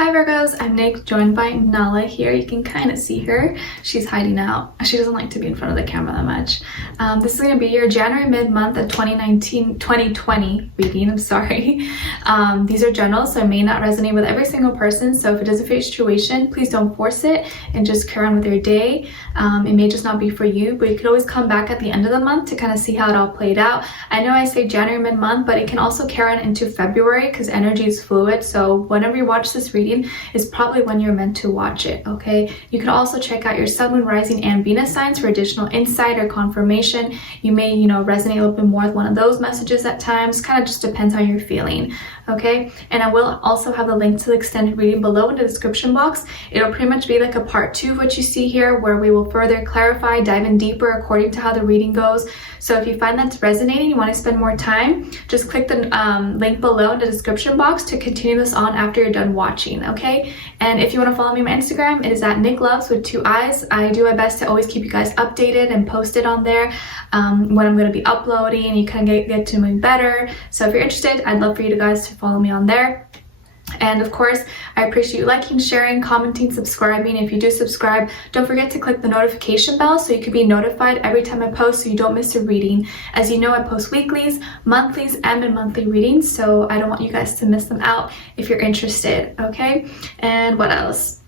Hi Virgos, I'm Nick, joined by Nala here. You can kind of see her. She's hiding out. She doesn't like to be in front of the camera that much. This is going to be your January mid-month of 2020 reading. I'm sorry. These are general, so it may not resonate with every single person. So if it is a fake situation, please don't force it and just carry on with your day. It may just not be for you, but you could always come back at the end of the month to kind of see how it all played out. I know I say January mid-month, but it can also carry on into February because energy is fluid. So whenever you watch this reading, is probably when you're meant to watch it. Okay, you can also check out your sun, moon, rising, and Venus signs for additional insight or confirmation. You may resonate a little bit more with one of those messages at times. Kind of just depends how you're feeling. Okay, and I will also have the link to the extended reading below in the description box. It'll pretty much be like a part 2 of what you see here, where we will further clarify, dive in deeper according to how the reading goes. So if you find that's resonating, you want to spend more time, just click the link below in the description box to continue this on after you're done watching. Okay, and if you want to follow me on my Instagram, it is at NicLoves with 2 eyes. I do my best to always keep you guys updated and posted on there when I'm going to be uploading. You kind of get to know me better. So if you're interested, I'd love for you guys to follow me on there. And of course, I appreciate you liking, sharing, commenting, subscribing. If you do subscribe, don't forget to click the notification bell so you can be notified every time I post so you don't miss a reading. As you know, I post weeklies, monthlies, and mid-monthly readings, so I don't want you guys to miss them out if you're interested, okay? And what else?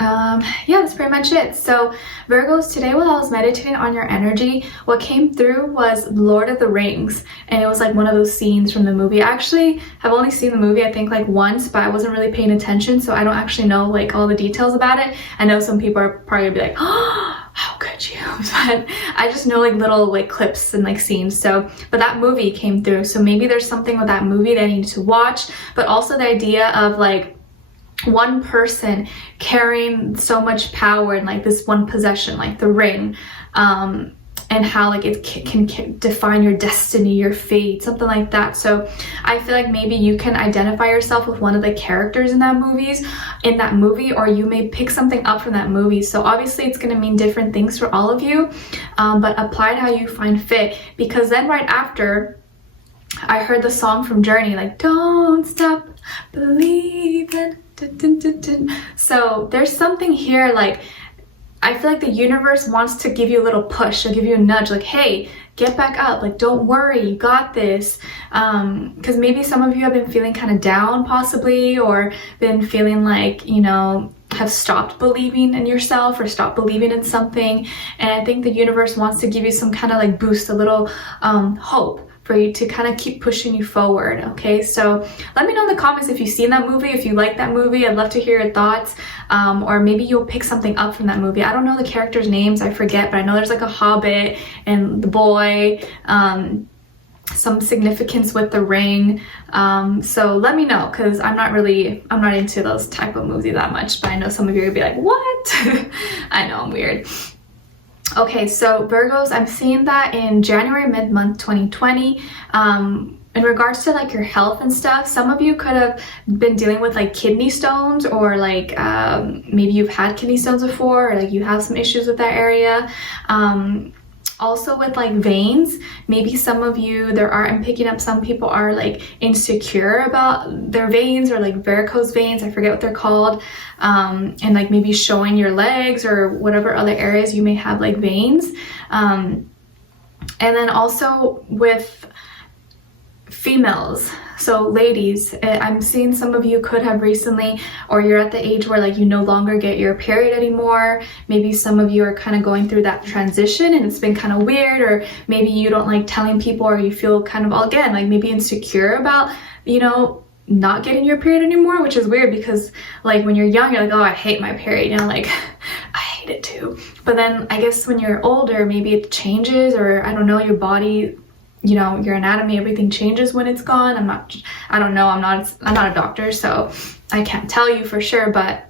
Yeah, that's pretty much it. So Virgos, today while I was meditating on your energy, what came through was Lord of the Rings, and it was like one of those scenes from the movie. I actually have only seen the movie I think like once, but I wasn't really paying attention, so I don't actually know like all the details about it. I know some people are probably gonna be like, oh, how could you? But I just know like little like clips and like scenes. So but that movie came through, so maybe there's something with that movie that I need to watch, but also the idea of like one person carrying so much power and like this one possession, like the ring, and how like it can define your destiny, your fate, something like that. So I feel like maybe you can identify yourself with one of the characters in that movie, or you may pick something up from that movie. So obviously it's going to mean different things for all of you, but apply it how you find fit, because then right after I heard the song from Journey, like don't stop believing. So there's something here, like I feel like the universe wants to give you a little push, or give you a nudge, like hey, get back up, like don't worry, you got this. Because maybe some of you have been feeling kind of down possibly, or been feeling like have stopped believing in yourself or stopped believing in something, and I think the universe wants to give you some kind of like boost, a little hope for you to kind of keep pushing you forward. Okay, so let me know in the comments if you've seen that movie, if you like that movie. I'd love to hear your thoughts, or maybe you'll pick something up from that movie. I don't know the characters' names, I forget, but I know there's like a hobbit and the boy, some significance with the ring. So let me know, because I'm not into those type of movies that much, but I know some of you are gonna be like, what? I know I'm weird. Okay, so Virgos, I'm seeing that in January mid-month 2020, in regards to like your health and stuff, some of you could have been dealing with like kidney stones, or like maybe you've had kidney stones before, or like you have some issues with that area. Also with like veins, maybe some of you, I'm picking up some people are like insecure about their veins, or like varicose veins, I forget what they're called, and like maybe showing your legs or whatever other areas you may have like veins. And then also with females, so ladies, I'm seeing some of you could have recently, or you're at the age where like you no longer get your period anymore. Maybe some of you are kind of going through that transition and it's been kind of weird, or maybe you don't like telling people, or you feel kind of, again, like maybe insecure about not getting your period anymore, which is weird because like when you're young, you're like, oh, I hate my period, like I hate it too. But then I guess when you're older, maybe it changes, or I don't know, your body, your anatomy, everything changes when it's gone. I don't know, I'm not a doctor, so I can't tell you for sure, but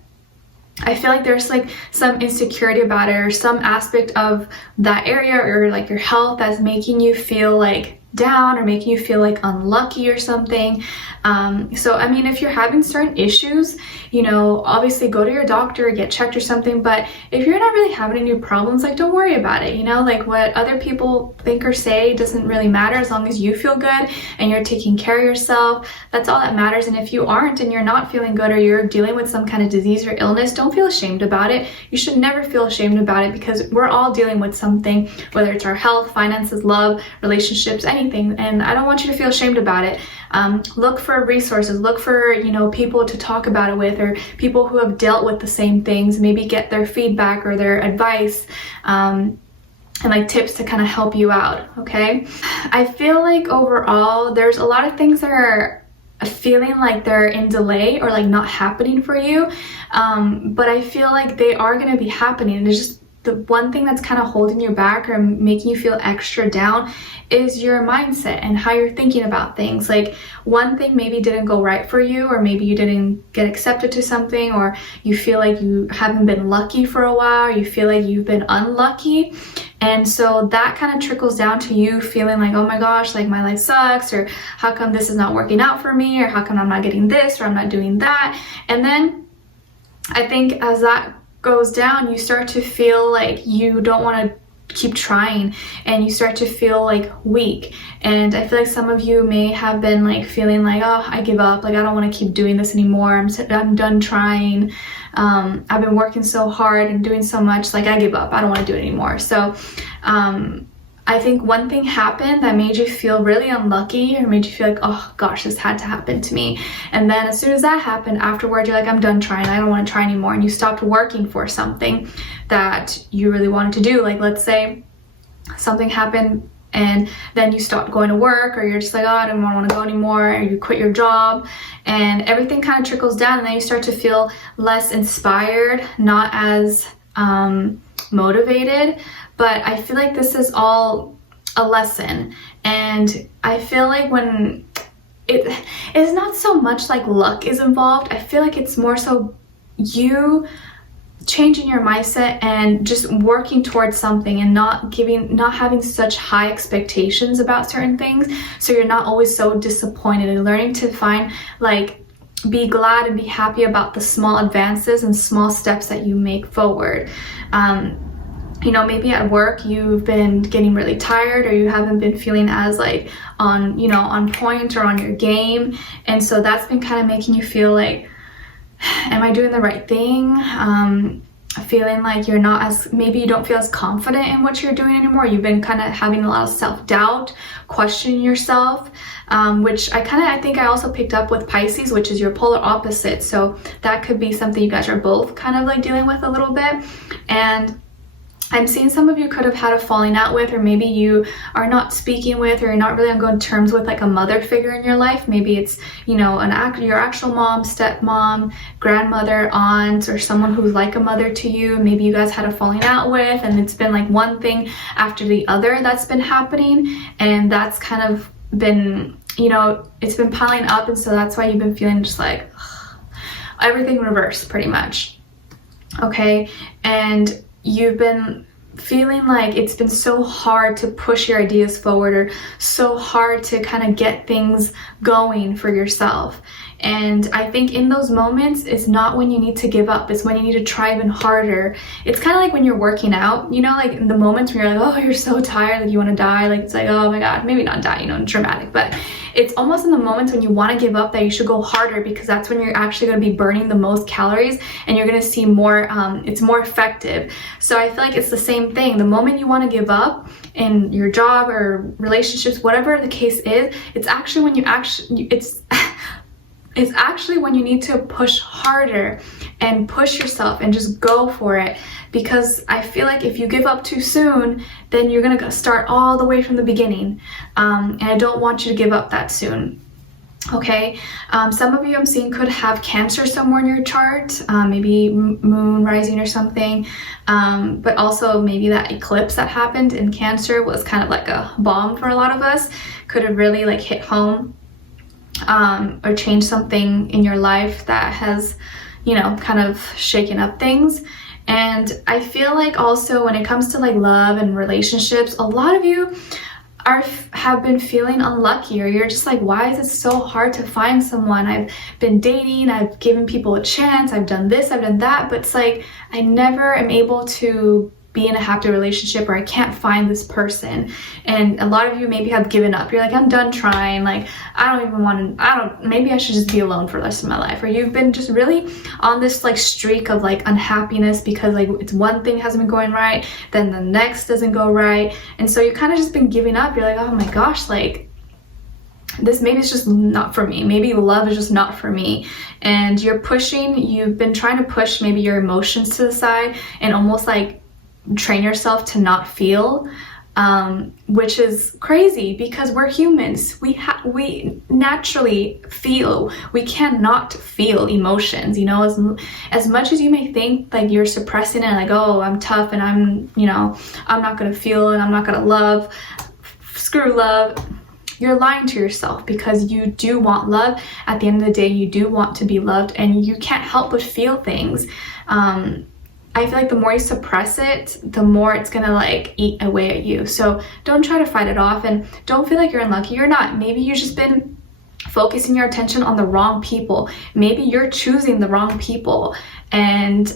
I feel like there's like some insecurity about it, or some aspect of that area, or like your health, that's making you feel like down or making you feel like unlucky or something. So I mean, if you're having certain issues, you know, obviously go to your doctor, get checked or something. But if you're not really having any problems, like, don't worry about it. You know, like, what other people think or say doesn't really matter, as long as you feel good and you're taking care of yourself. That's all that matters. And if you aren't and you're not feeling good, or you're dealing with some kind of disease or illness, don't feel ashamed about it. You should never feel ashamed about it, because we're all dealing with something, whether it's our health, finances, love, relationships, anything. And I don't want you to feel ashamed about it. Look for resources, look for, you know, people to talk about it with, or people who have dealt with the same things, maybe get their feedback or their advice, and like tips to kind of help you out. Okay, I feel like overall there's a lot of things that are feeling like they're in delay or like not happening for you, but I feel like they are going to be happening. It's just the one thing that's kind of holding you back or making you feel extra down is your mindset and how you're thinking about things. Like, one thing maybe didn't go right for you, or maybe you didn't get accepted to something, or you feel like you haven't been lucky for a while, or you feel like you've been unlucky. And so that kind of trickles down to you feeling like, oh my gosh, like my life sucks, or how come this is not working out for me, or how come I'm not getting this, or I'm not doing that. And then I think as that goes down, you start to feel like you don't want to keep trying, and you start to feel like weak. And I feel like some of you may have been like feeling like, oh, I give up, like I don't want to keep doing this anymore, I'm done trying, I've been working so hard and doing so much, like I give up, I don't want to do it anymore. So I think one thing happened that made you feel really unlucky, or made you feel like, oh gosh, this had to happen to me. And then as soon as that happened, afterwards, you're like, I'm done trying, I don't want to try anymore. And you stopped working for something that you really wanted to do. Like, let's say something happened and then you stopped going to work, or you're just like, oh, I don't want to go anymore, or you quit your job, and everything kind of trickles down, and then you start to feel less inspired, not as motivated. But I feel like this is all a lesson, and I feel like when it is not so much like luck is involved, I feel like it's more so you changing your mindset and just working towards something, and not having such high expectations about certain things, so you're not always so disappointed, and learning to find, like, be glad and be happy about the small advances and small steps that you make forward. You know, maybe at work you've been getting really tired, or you haven't been feeling as like on point or on your game, and so that's been kind of making you feel like, am I doing the right thing? Feeling like you're not as, maybe you don't feel as confident in what you're doing anymore. You've been kind of having a lot of self-doubt, questioning yourself, which I think I also picked up with Pisces, which is your polar opposite. So that could be something you guys are both kind of like dealing with a little bit. And I'm seeing some of you could have had a falling out with, or maybe you are not speaking with, or you're not really on good terms with, like a mother figure in your life. Maybe it's, you know, your actual mom, stepmom, grandmother, aunt, or someone who's like a mother to you. Maybe you guys had a falling out with, and it's been like one thing after the other that's been happening, and that's kind of been, you know, it's been piling up, and so that's why you've been feeling just like everything reversed pretty much. Okay, and you've been feeling like it's been so hard to push your ideas forward, or so hard to kind of get things going for yourself. And I think in those moments, it's not when you need to give up, it's when you need to try even harder. It's kind of like when you're working out, you know, like in the moments when you're like, oh, you're so tired, like you want to die, like it's like, oh my god, maybe not die, you know, dramatic, but it's almost in the moments when you want to give up that you should go harder, because that's when you're actually going to be burning the most calories, and you're going to see more, it's more effective. So I feel like it's the same thing. The moment you want to give up in your job or relationships, whatever the case is, it's actually when it's actually when you need to push harder and push yourself and just go for it. Because I feel like if you give up too soon, then you're gonna start all the way from the beginning. And I don't want you to give up that soon. Okay, some of you I'm seeing could have Cancer somewhere in your chart, maybe moon rising or something, but also maybe that eclipse that happened in Cancer was kind of like a bomb for a lot of us. Could have really like hit home, or changed something in your life that has, you know, kind of shaken up things. And I feel like also when it comes to like love and relationships, a lot of you, have been feeling unlucky, or you're just like, why is it so hard to find someone? I've been dating, I've given people a chance, I've done this, I've done that, but it's like I never am able to be in a happy relationship, or I can't find this person. And a lot of you maybe have given up. You're like, I'm done trying, like I don't even want to, maybe I should just be alone for the rest of my life. Or you've been just really on this like streak of like unhappiness because like it's one thing hasn't been going right, then the next doesn't go right, and so you kind of just been giving up. You're like, oh my gosh, like this, maybe it's just not for me, maybe love is just not for me. And you've been trying to push maybe your emotions to the side and almost like train yourself to not feel, which is crazy because we're humans. We naturally feel. We cannot feel emotions, you know, as much as you may think like you're suppressing it, like, oh, I'm tough and I'm not gonna feel and I'm not gonna love, screw love. You're lying to yourself, because you do want love. At the end of the day, you do want to be loved, and you can't help but feel things. I feel like the more you suppress it, the more it's gonna like eat away at you. So don't try to fight it off, and don't feel like you're unlucky. You're not. Maybe you've just been focusing your attention on the wrong people. Maybe you're choosing the wrong people. And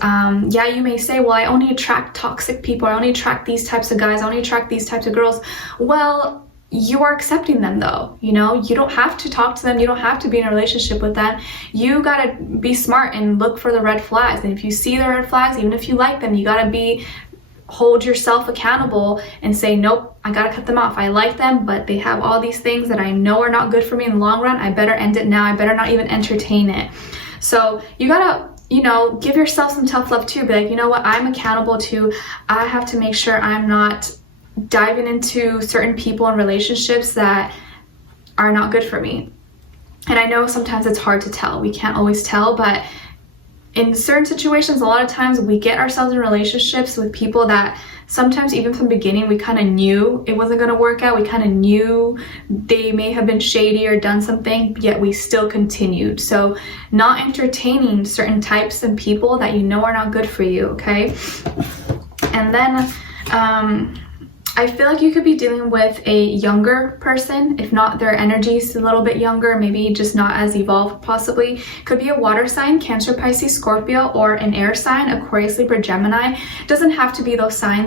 yeah, you may say, well, I only attract toxic people. I only attract these types of guys. I only attract these types of girls. Well, you are accepting them though, you know. You don't have to talk to them, you don't have to be in a relationship with them. You gotta be smart and look for the red flags, and if you see the red flags, even if you like them, you gotta hold yourself accountable and say, nope, I gotta cut them off. I like them, but they have all these things that I know are not good for me in the long run. I better end it now. I better not even entertain it. So you gotta, you know, give yourself some tough love too. Be like, you know what, I'm accountable to, I have to make sure I'm not diving into certain people and relationships that are not good for me. And I know sometimes it's hard to tell. We can't always tell, but in certain situations, a lot of times we get ourselves in relationships with people that sometimes even from the beginning we kind of knew it wasn't going to work out. We kind of knew they may have been shady or done something, yet we still continued. So not entertaining certain types of people that you know are not good for you, okay? And then I feel like you could be dealing with a younger person. If not, their energy's a little bit younger, maybe just not as evolved possibly. Could be a water sign, Cancer, Pisces, Scorpio, or an air sign, Aquarius, Libra, Gemini. Doesn't have to be those sign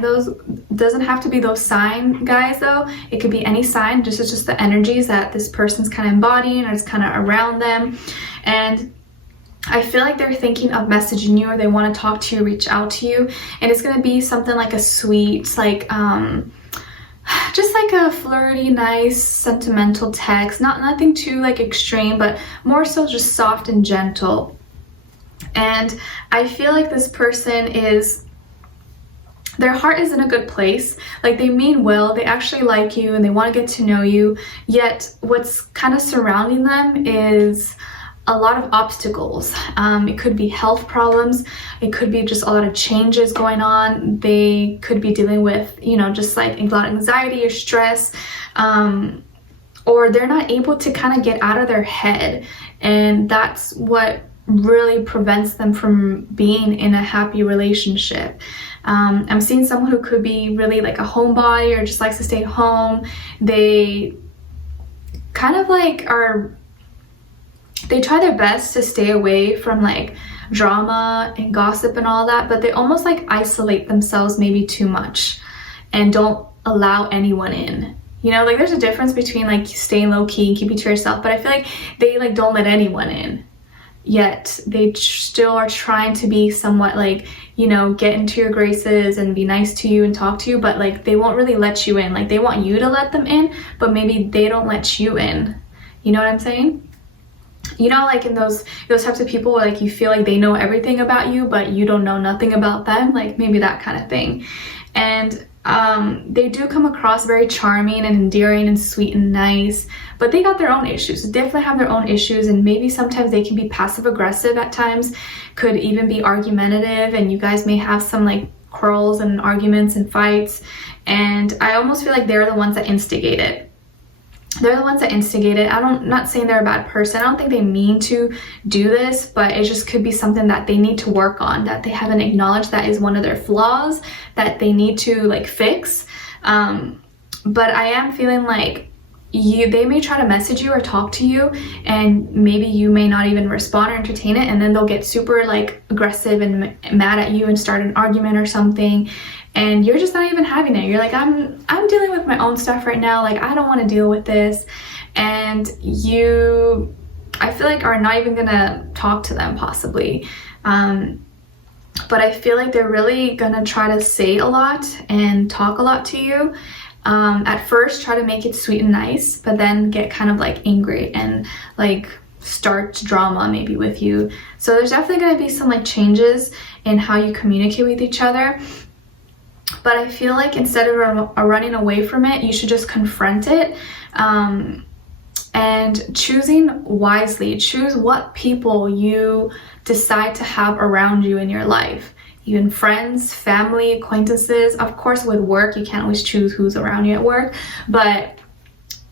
guys though. It could be any sign. It's just the energies that this person's kind of embodying or is kind of around them. And I feel like they're thinking of messaging you, or they want to talk to you, reach out to you, and it's going to be something like a sweet, like just like a flirty, nice, sentimental text. Nothing too like extreme, but more so just soft and gentle. And I feel like this person their heart is in a good place. Like they mean well, they actually like you and they want to get to know you, yet what's kind of surrounding them is a lot of obstacles. It could be health problems, it could be just a lot of changes going on. They could be dealing with, you know, just like a lot of anxiety or stress, or they're not able to kind of get out of their head, and that's what really prevents them from being in a happy relationship. I'm seeing someone who could be really like a homebody or just likes to stay home. They kind of like they try their best to stay away from like drama and gossip and all that, but they almost like isolate themselves maybe too much and don't allow anyone in. You know, like there's a difference between like staying low key and keeping to yourself, but I feel like they like don't let anyone in, yet they still are trying to be somewhat like, you know, get into your graces and be nice to you and talk to you, but like they won't really let you in. Like they want you to let them in, but maybe they don't let you in. You know what I'm saying? You know, like in those types of people where like you feel like they know everything about you, but you don't know nothing about them, like maybe that kind of thing. And they do come across very charming and endearing and sweet and nice, but they got their own issues. They definitely have their own issues, and maybe sometimes they can be passive aggressive at times, could even be argumentative, and you guys may have some like quarrels and arguments and fights. And I almost feel like they're the ones that instigate it. They're the ones that instigate it. I'm not saying they're a bad person. I don't think they mean to do this, but it just could be something that they need to work on, that they haven't acknowledged that is one of their flaws that they need to like fix. but I am feeling like they may try to message you or talk to you, and maybe you may not even respond or entertain it, and then they'll get super like aggressive and mad at you and start an argument or something, and you're just not even having it. You're like, I'm dealing with my own stuff right now, like I don't want to deal with this, and you, I feel like, are not even gonna talk to them possibly. But I feel like they're really gonna try to say a lot and talk a lot to you. At first try to make it sweet and nice, but then get kind of like angry and like start drama maybe with you. So there's definitely going to be some like changes in how you communicate with each other. But I feel like instead of running away from it, you should just confront it, and choosing wisely. Choose what people you decide to have around you in your life. Even friends, family, acquaintances. Of course, with work, you can't always choose who's around you at work, but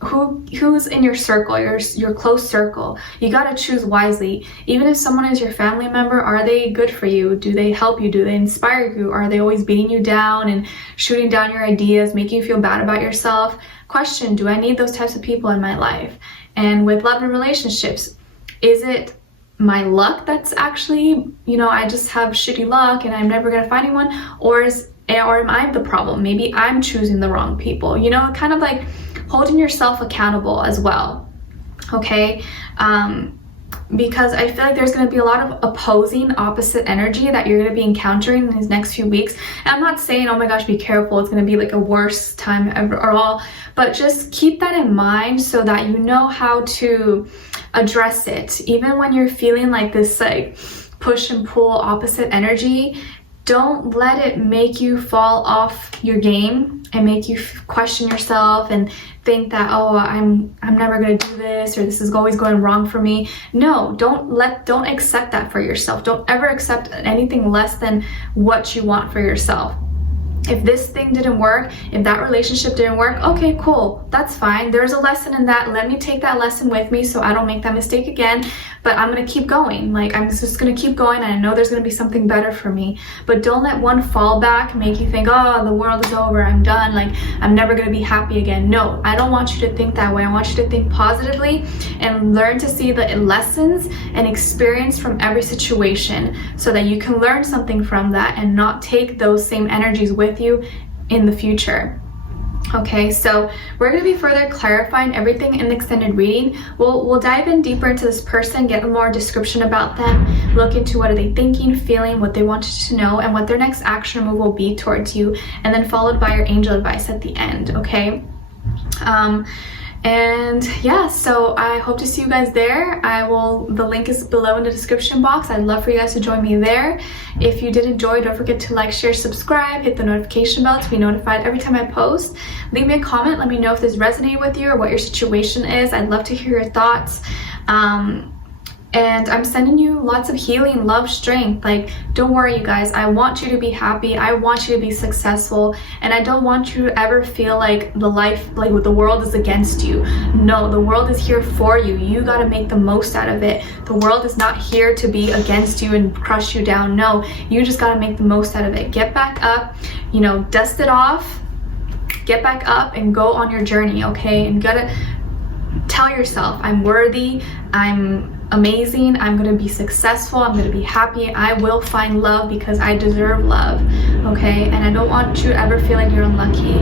who's in your circle, your close circle. You got to choose wisely. Even if someone is your family member, are they good for you? Do they help you? Do they inspire you? Are they always beating you down and shooting down your ideas, making you feel bad about yourself? Question, do I need those types of people in my life? And with love and relationships, is it my luck that's actually, you know, I just have shitty luck and I'm never gonna find anyone, or am I the problem? Maybe I'm choosing the wrong people, you know, kind of like holding yourself accountable as well. Okay, because I feel like there's going to be a lot of opposing, opposite energy that you're going to be encountering in these next few weeks. And I'm not saying, oh my gosh, be careful, it's going to be like a worst time ever or all, but just keep that in mind so that you know how to address it. Even when you're feeling like this like push and pull opposite energy, don't let it make you fall off your game and make you question yourself and think that, oh, I'm never gonna do this, or this is always going wrong for me. No, don't accept that for yourself. Don't ever accept anything less than what you want for yourself. If this thing didn't work, if that relationship didn't work, okay, cool, that's fine. There's a lesson in that. Let me take that lesson with me so I don't make that mistake again, but I'm gonna keep going. Like, I'm just gonna keep going, and I know there's gonna be something better for me. But don't let one fallback make you think, oh, the world is over, I'm done, like I'm never gonna be happy again. No, I don't want you to think that way. I want you to think positively and learn to see the lessons and experience from every situation so that you can learn something from that and not take those same energies with you in the future. Okay, so we're going to be further clarifying everything in the extended reading. We'll dive in deeper into this person, get more description about them, look into what are they thinking, feeling, what they wanted to know, and what their next action move will be towards you, and then followed by your angel advice at the end. Okay, and yeah, so I hope to see you guys there. The link is below in the description box. I'd love for you guys to join me there. If you did enjoy, don't forget to like, share, subscribe, hit the notification bell to be notified every time I post. Leave me a comment, let me know if this resonated with you or what your situation is. I'd love to hear your thoughts. And I'm sending you lots of healing, love, strength. Like, don't worry, you guys. I want you to be happy. I want you to be successful. And I don't want you to ever feel like the world is against you. No, the world is here for you. You got to make the most out of it. The world is not here to be against you and crush you down. No, you just got to make the most out of it. Get back up, you know, dust it off, get back up and go on your journey, okay? And you got to tell yourself, I'm worthy, I'm amazing, I'm gonna be successful, I'm gonna be happy, I will find love because I deserve love, okay? And I don't want you to ever feel like you're unlucky.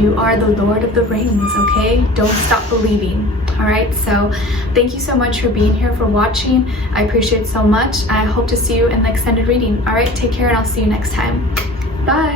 You are the Lord of the Rings, okay? Don't stop believing, all right? So thank you so much for being here, for watching. I appreciate it so much. I hope to see you in the extended reading. All right, take care, and I'll see you next time. Bye.